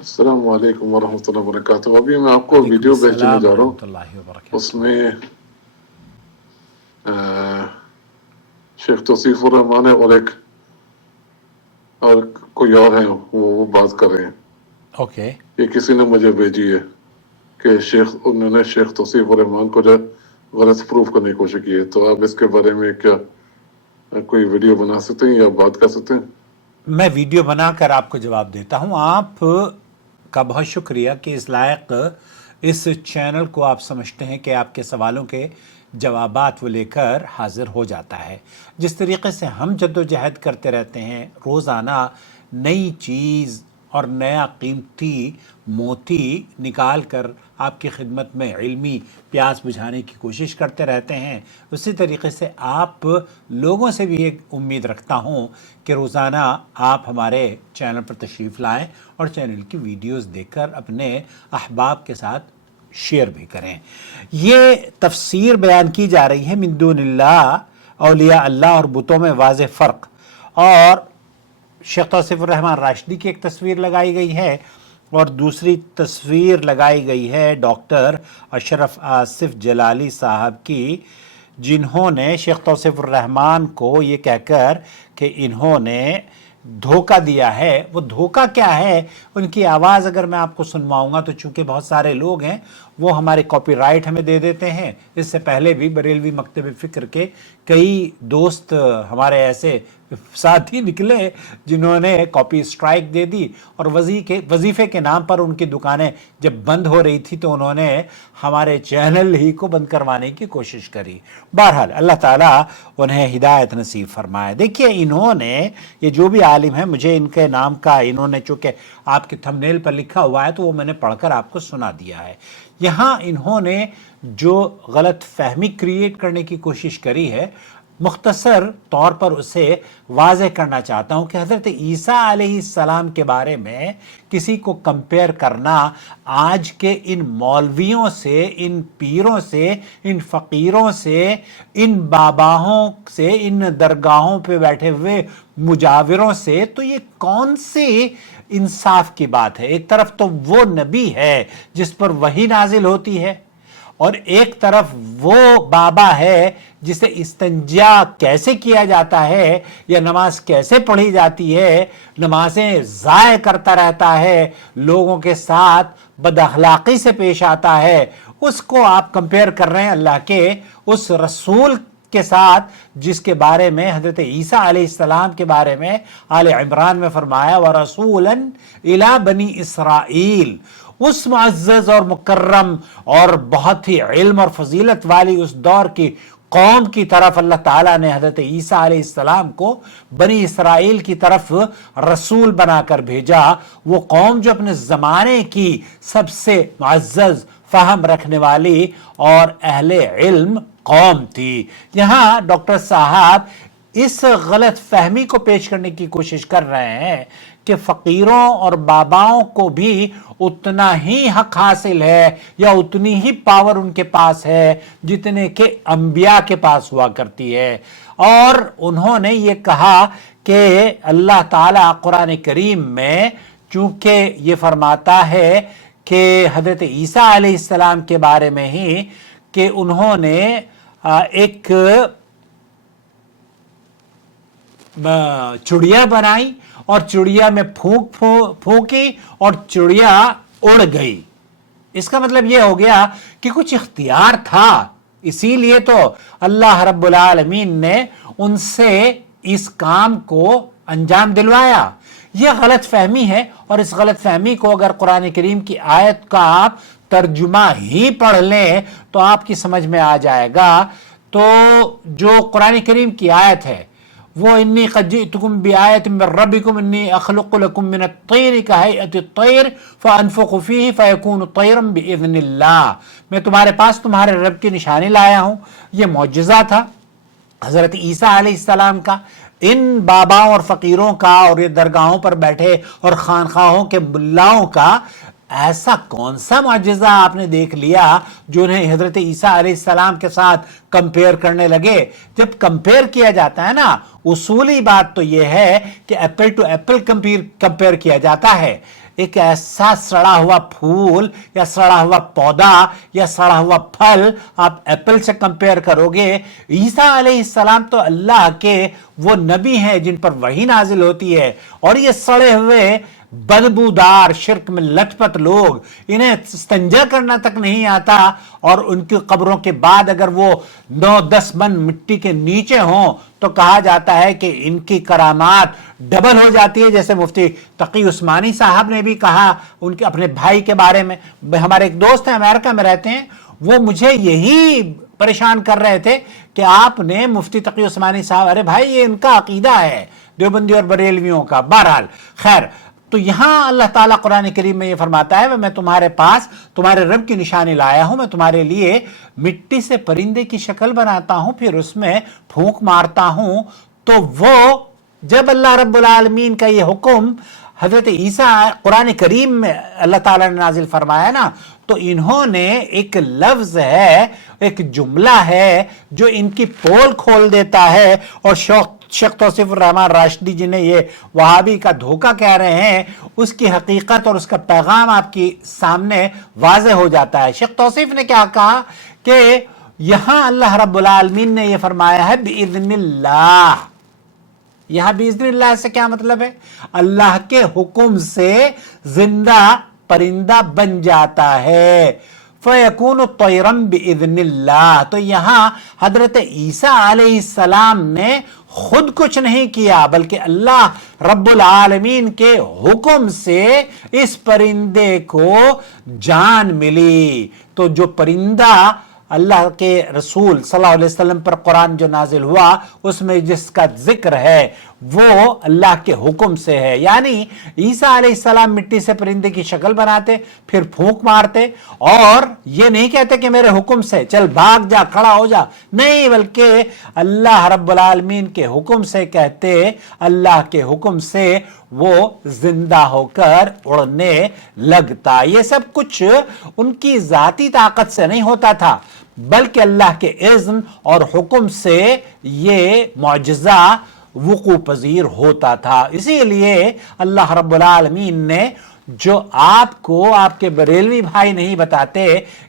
السلام علیکم ورحمۃ اللہ وبرکاتہ۔ ابھی میں آپ کو وعلیکم ویڈیو بھیجنے السلام جا رہا ورحمۃ ہوں، اللہ وبرکاتہ۔ اس میں شیخ توصیف الرحمان ہے اور کوئی اور ہے، وہ بات کر رہے ہیں۔ اوکے، یہ کسی نے مجھے بھیجی ہے کہ انہوں نے شیخ توصیف الرحمان کو جو غلط پروف کرنے کی کوشش کی ہے، تو آپ اس کے بارے میں کیا کوئی ویڈیو بنا سکتے ہیں یا بات کر سکتے ہیں؟ میں ویڈیو بنا کر آپ کو جواب دیتا ہوں۔ آپ کا بہت شکریہ کہ اس لائق اس چینل کو آپ سمجھتے ہیں کہ آپ کے سوالوں کے جوابات وہ لے کر حاضر ہو جاتا ہے۔ جس طریقے سے ہم جد و جہد کرتے رہتے ہیں، روزانہ نئی چیز اور نیا قیمتی موتی نکال کر آپ کی خدمت میں علمی پیاس بجھانے کی کوشش کرتے رہتے ہیں، اسی طریقے سے آپ لوگوں سے بھی ایک امید رکھتا ہوں کہ روزانہ آپ ہمارے چینل پر تشریف لائیں اور چینل کی ویڈیوز دیکھ کر اپنے احباب کے ساتھ شیئر بھی کریں۔ یہ تفسیر بیان کی جا رہی ہے من دون اللہ، اولیاء اللہ اور بتوں میں واضح فرق، اور شیخ توصیف الرحمان راشدی کی ایک تصویر لگائی گئی ہے اور دوسری تصویر لگائی گئی ہے ڈاکٹر اشرف آصف جلالی صاحب کی، جنہوں نے شیخ توصیف الرحمان کو یہ کہہ کر کہ انہوں نے دھوکہ دیا ہے۔ وہ دھوکہ کیا ہے، ان کی آواز اگر میں آپ کو سنواؤں گا تو چونکہ بہت سارے لوگ ہیں وہ ہمارے کاپی رائٹ ہمیں دے دیتے ہیں۔ اس سے پہلے بھی بریلوی مکتب فکر کے کئی دوست ہمارے ایسے ساتھی نکلے جنہوں نے کاپی سٹرائک دے دی، اور وظیفے کے نام پر ان کی دکانیں جب بند ہو رہی تھی تو انہوں نے ہمارے چینل ہی کو بند کروانے کی کوشش کری۔ بہرحال اللہ تعالیٰ انہیں ہدایت نصیب فرمائے۔ دیکھیے انہوں نے، یہ جو بھی عالم ہے، مجھے ان کے نام کا انہوں نے چونکہ آپ کے تھمبنیل پر لکھا ہوا ہے تو وہ میں نے پڑھ کر آپ کو سنا دیا ہے۔ یہاں انہوں نے جو غلط فہمی کریٹ کرنے کی کوشش کری ہے، مختصر طور پر اسے واضح کرنا چاہتا ہوں کہ حضرت عیسیٰ علیہ السلام کے بارے میں کسی کو کمپیئر کرنا آج کے ان مولویوں سے، ان پیروں سے، ان فقیروں سے، ان باباہوں سے، ان درگاہوں پہ بیٹھے ہوئے مجاوروں سے، تو یہ کون سی انصاف کی بات ہے؟ ایک طرف تو وہ نبی ہے جس پر وحی نازل ہوتی ہے، اور ایک طرف وہ بابا ہے جسے استنجا کیسے کیا جاتا ہے یا نماز کیسے پڑھی جاتی ہے، نمازیں ضائع کرتا رہتا ہے، لوگوں کے ساتھ بد اخلاقی سے پیش آتا ہے، اس کو آپ کمپیئر کر رہے ہیں اللہ کے اس رسول کے ساتھ جس کے بارے میں حضرت عیسیٰ علیہ السلام کے بارے میں آل عمران میں فرمایا وَرَسُولًا إِلَى بَنِي إِسرائیل، اس معزز اور مکرم اور بہت ہی علم اور فضیلت والی اس دور کی قوم کی طرف اللہ تعالیٰ نے حضرت عیسیٰ علیہ السلام کو بنی اسرائیل کی طرف رسول بنا کر بھیجا، وہ قوم جو اپنے زمانے کی سب سے معزز فہم رکھنے والی اور اہل علم قوم تھی۔ یہاں ڈاکٹر صاحب اس غلط فہمی کو پیش کرنے کی کوشش کر رہے ہیں کہ فقیروں اور باباؤں کو بھی اتنا ہی حق حاصل ہے یا اتنی ہی پاور ان کے پاس ہے جتنے کہ انبیاء کے پاس ہوا کرتی ہے، اور انہوں نے یہ کہا کہ اللہ تعالیٰ قرآن کریم میں چونکہ یہ فرماتا ہے کہ حضرت عیسیٰ علیہ السلام کے بارے میں ہی کہ انہوں نے ایک چڑیا بنائی اور چڑیا میں پھونکی اور چڑیا اڑ گئی، اس کا مطلب یہ ہو گیا کہ کچھ اختیار تھا، اسی لیے تو اللہ رب العالمین نے ان سے اس کام کو انجام دلوایا۔ یہ غلط فہمی ہے، اور اس غلط فہمی کو اگر قرآن کریم کی آیت کا آپ ترجمہ ہی پڑھ لیں تو آپ کی سمجھ میں آ جائے گا۔ تو جو قرآن کریم کی آیت ہے وہ انی قد جئتکم بآیۃ من ربکم انی اخلق لکم من الطیر کہیئۃ الطیر فانفخ فیہ فیکون طیرا باذن اللہ، میں تمہارے پاس تمہارے رب کی نشانی لایا ہوں۔ یہ معجزہ تھا حضرت عیسیٰ علیہ السلام کا، ان باباؤں اور فقیروں کا اور یہ درگاہوں پر بیٹھے اور خانخواہوں کے ملاؤں کا ایسا کون سا معجزہ آپ نے دیکھ لیا جو انہیں حضرت عیسیٰ علیہ السلام کے ساتھ کمپیئر کرنے لگے؟ جب کمپیئر کیا جاتا ہے نا، اصولی بات تو یہ ہے کہ ایپل ٹو ایپل کمپیئر کیا جاتا ہے۔ ایک ایسا سڑا ہوا پھول یا سڑا ہوا پودا یا سڑا ہوا پھل آپ ایپل سے کمپیئر کرو گے؟ عیسیٰ علیہ السلام تو اللہ کے وہ نبی ہیں جن پر وحی نازل ہوتی ہے، اور یہ سڑے ہوئے بدبودار شرک میں لٹ پٹ لوگ، انہیں استنجا کرنا تک نہیں آتا، اور ان کی قبروں کے بعد اگر وہ 9-10 من مٹی کے نیچے ہوں تو کہا جاتا ہے کہ ان کی کرامات ڈبل ہو جاتی ہے، جیسے مفتی تقی عثمانی صاحب نے بھی کہا ان کے اپنے بھائی کے بارے میں۔ ہمارے ایک دوست ہیں امریکہ میں رہتے ہیں، وہ مجھے یہی پریشان کر رہے تھے کہ آپ نے مفتی تقی عثمانی صاحب، ارے بھائی یہ ان کا عقیدہ ہے دیوبندی اور بریلویوں کا۔ بہرحال خیر، تو یہاں اللہ تعالیٰ قرآن کریم میں یہ فرماتا ہے میں تمہارے پاس تمہارے رب کی نشانی لایا ہوں، میں تمہارے لیے مٹی سے پرندے کی شکل بناتا ہوں، پھر اس میں پھونک مارتا ہوں۔ تو وہ جب اللہ رب العالمین کا یہ حکم حضرت عیسیٰ قرآن کریم میں اللہ تعالیٰ نے نازل فرمایا نا، تو انہوں نے ایک لفظ ہے، ایک جملہ ہے جو ان کی پول کھول دیتا ہے، اور شیخ توصیف الرحمن راشدی جنہیں یہ وہابی کا دھوکہ کہہ رہے ہیں، اس کی حقیقت اور اس کا پیغام آپ کی سامنے واضح ہو جاتا ہے۔ شیخ توصیف نے کیا کہا کہ یہاں اللہ رب العالمین نے یہ فرمایا ہے بِإِذْنِ اللَّهِ۔ یہاں بِإِذْنِ اللَّهِ سے کیا مطلب ہے؟ اللہ کے حکم سے زندہ پرندہ بن جاتا ہے۔ فَيَكُونُ طَيْرًا بِإِذْنِ اللَّهِ۔ تو یہاں حضرت عیسیٰ علیہ السلام نے خود کچھ نہیں کیا، بلکہ اللہ رب العالمین کے حکم سے اس پرندے کو جان ملی۔ تو جو پرندہ اللہ کے رسول صلی اللہ علیہ وسلم پر قرآن جو نازل ہوا اس میں جس کا ذکر ہے وہ اللہ کے حکم سے ہے، یعنی عیسیٰ علیہ السلام مٹی سے پرندے کی شکل بناتے، پھر پھونک مارتے، اور یہ نہیں کہتے کہ میرے حکم سے چل بھاگ جا کھڑا ہو جا، نہیں، بلکہ اللہ رب العالمین کے حکم سے کہتے، اللہ کے حکم سے وہ زندہ ہو کر اڑنے لگتا۔ یہ سب کچھ ان کی ذاتی طاقت سے نہیں ہوتا تھا، بلکہ اللہ کے اذن اور حکم سے یہ معجزہ وقوع پذیر ہوتا تھا۔ اسی لیے اللہ رب العالمین نے جو آپ کو آپ کے بریلوی بھائی نہیں بتاتے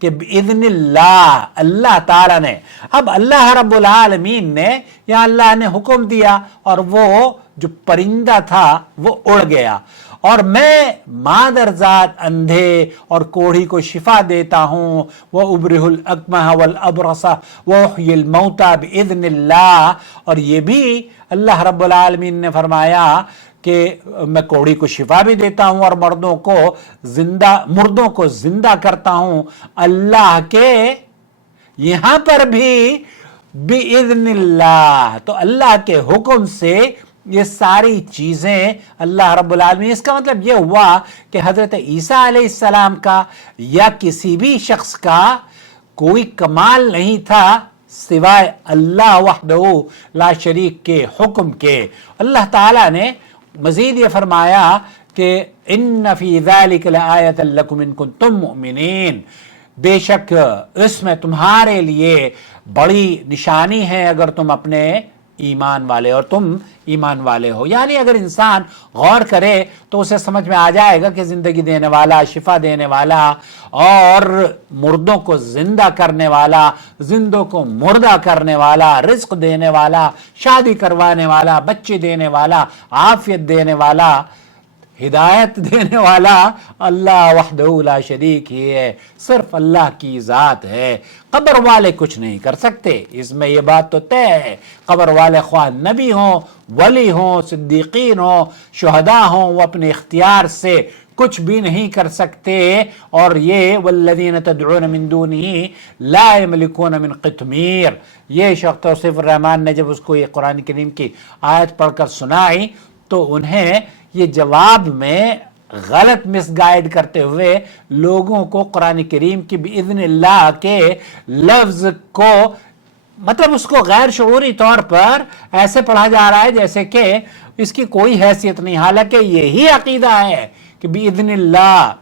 کہ بِإِذْنِ اللَّهِ، اللہ تعالیٰ نے، اب اللہ رب العالمین نے یا اللہ نے حکم دیا اور وہ جو پرندہ تھا وہ اڑ گیا، اور میں مادر ذات اندھے اور کوڑھی کو شفا دیتا ہوں، وَأُبْرِئُ الْأَكْمَحَ وَالْأَبْرَصَ وَأُحْيِي الْمَوْتَى بِإِذْنِ اللَّهِ۔ اور یہ بھی اللہ رب العالمین نے فرمایا کہ میں کوڑھی کو شفا بھی دیتا ہوں اور مردوں کو زندہ کرتا ہوں، اللہ کے یہاں پر بھی بِإِذْنِ اللَّهِ، تو اللہ کے حکم سے یہ ساری چیزیں اللہ رب العالمین۔ اس کا مطلب یہ ہوا کہ حضرت عیسیٰ علیہ السلام کا یا کسی بھی شخص کا کوئی کمال نہیں تھا سوائے اللہ وحدہ لا شریک کے حکم کے۔ اللہ تعالیٰ نے مزید یہ فرمایا کہ ان فی ذلک لآیۃ لکم ان کنتم مؤمنین، بے شک اس میں تمہارے لیے بڑی نشانی ہے اگر تم اپنے ایمان والے، اور تم ایمان والے ہو، یعنی اگر انسان غور کرے تو اسے سمجھ میں آ جائے گا کہ زندگی دینے والا، شفا دینے والا، اور مردوں کو زندہ کرنے والا، زندوں کو مردہ کرنے والا، رزق دینے والا، شادی کروانے والا، بچے دینے والا، عافیت دینے والا، ہدایت دینے والا اللہ وحدہ لا شریک ہی ہے، صرف اللہ کی ذات ہے۔ قبر والے کچھ نہیں کر سکتے، اس میں یہ بات تو طے ہے۔ قبر والے خواہ نبی ہوں، ولی ہوں، صدیقین ہوں، شہداء ہوں، وہ اپنے اختیار سے کچھ بھی نہیں کر سکتے۔ اور یہ والذین تدعون من دونہ لا یملکون من قطمیر، یہ شیخ توصیف الرحمن نے جب اس کو یہ قرآن کریم کی آیت پڑھ کر سنائی تو انہیں یہ جواب میں غلط مس گائیڈ کرتے ہوئے لوگوں کو قرآن کریم کی بِإِذْنِ اللہ کے لفظ کو، مطلب اس کو غیر شعوری طور پر ایسے پڑھا جا رہا ہے جیسے کہ اس کی کوئی حیثیت نہیں، حالانکہ یہی عقیدہ ہے کہ بِإِذْنِ اللہ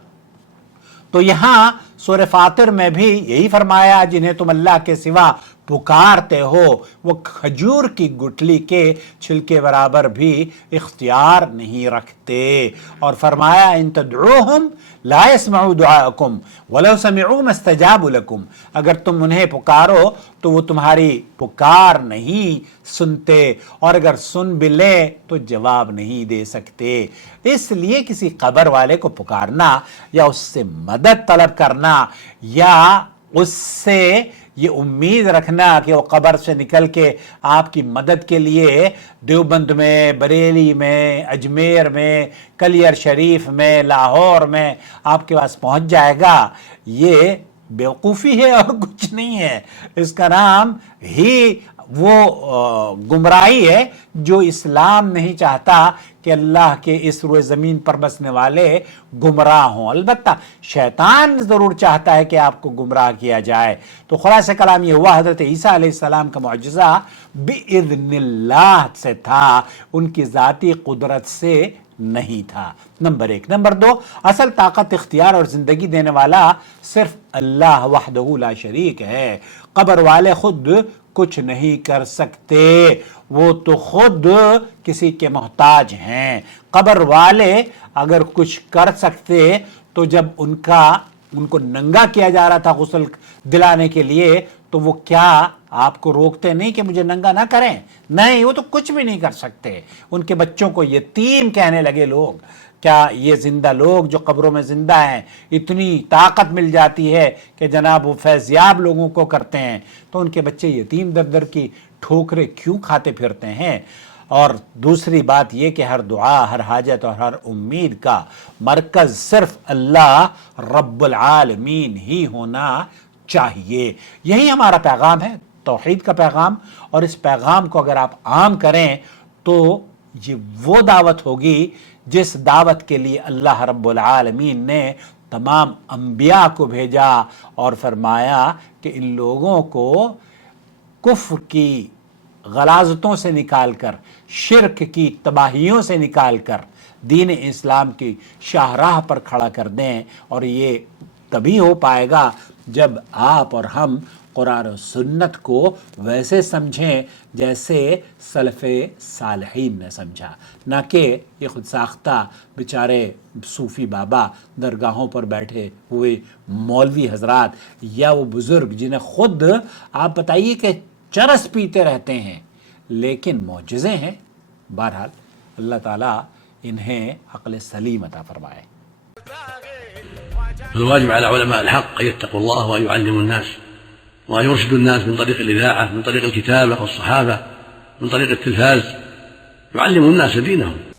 تو یہاں سورہ فاطر میں بھی یہی فرمایا جنہیں تم اللہ کے سوا پکارتے ہو وہ کھجور کی گٹلی کے چھلکے برابر بھی اختیار نہیں رکھتے، اور فرمایا ان تدعوہم لا يسمعوا دعاءکم ولو سمعوا ما استجابوا لکم، اگر تم انہیں پکارو تو وہ تمہاری پکار نہیں سنتے، اور اگر سن بھی لیں تو جواب نہیں دے سکتے۔ اس لیے کسی قبر والے کو پکارنا یا اس سے مدد طلب کرنا یا اس سے یہ امید رکھنا کہ وہ قبر سے نکل کے آپ کی مدد کے لیے دیوبند میں، بریلی میں، اجمیر میں، کلیر شریف میں، لاہور میں آپ کے پاس پہنچ جائے گا، یہ بیوقوفی ہے اور کچھ نہیں ہے۔ اس کا نام ہی وہ گمراہی ہے جو اسلام نہیں چاہتا کہ اللہ کے اس روئے زمین پر بسنے والے گمراہ ہوں۔ البتہ شیطان ضرور چاہتا ہے کہ آپ کو گمراہ کیا جائے۔ تو خلاصہ کلام یہ ہوا، حضرت عیسیٰ علیہ السلام کا معجزہ بِإِذْنِ اللہ سے تھا، ان کی ذاتی قدرت سے نہیں تھا۔ نمبر 1۔ نمبر 2، اصل طاقت، اختیار اور زندگی دینے والا صرف اللہ وحدہ لا شریک ہے۔ قبر والے خود کچھ نہیں کر سکتے، وہ تو خود کسی کے محتاج ہیں۔ قبر والے اگر کچھ کر سکتے تو جب ان کو ننگا کیا جا رہا تھا غسل دلانے کے لیے تو وہ کیا آپ کو روکتے نہیں کہ مجھے ننگا نہ کریں؟ نہیں، وہ تو کچھ بھی نہیں کر سکتے۔ ان کے بچوں کو یتیم کہنے لگے لوگ۔ کیا یہ زندہ لوگ جو قبروں میں زندہ ہیں اتنی طاقت مل جاتی ہے کہ جناب وہ فیضیاب لوگوں کو کرتے ہیں، تو ان کے بچے یتیم در در کی ٹھوکریں کیوں کھاتے پھرتے ہیں؟ اور دوسری بات یہ کہ ہر دعا، ہر حاجت اور ہر امید کا مرکز صرف اللہ رب العالمین ہی ہونا چاہیے۔ یہی ہمارا پیغام ہے، توحید کا پیغام، اور اس پیغام کو اگر آپ عام کریں تو یہ وہ دعوت ہوگی جس دعوت کے لیے اللہ رب العالمین نے تمام انبیاء کو بھیجا اور فرمایا کہ ان لوگوں کو کفر کی غلاظتوں سے نکال کر، شرک کی تباہیوں سے نکال کر دین اسلام کی شاہراہ پر کھڑا کر دیں، اور یہ تبھی ہو پائے گا جب آپ اور ہم قرآن و سنت کو ویسے سمجھیں جیسے سلف صالحین نے سمجھا، نہ کہ یہ خود ساختہ بیچارے صوفی بابا، درگاہوں پر بیٹھے ہوئے مولوی حضرات یا وہ بزرگ جنہیں خود آپ بتائیے کہ چرس پیتے رہتے ہیں لیکن معجزے ہیں۔ بہرحال اللہ تعالیٰ انہیں عقل سلیم عطا فرمائے۔ فالواجب على علماء الحق أن يتقوا الله وأن يعلموا الناس وأن يرشدوا الناس من طريق الإذاعة، من طريق الكتابة والصحافة، من طريق التلفاز، يعلموا الناس دينهم.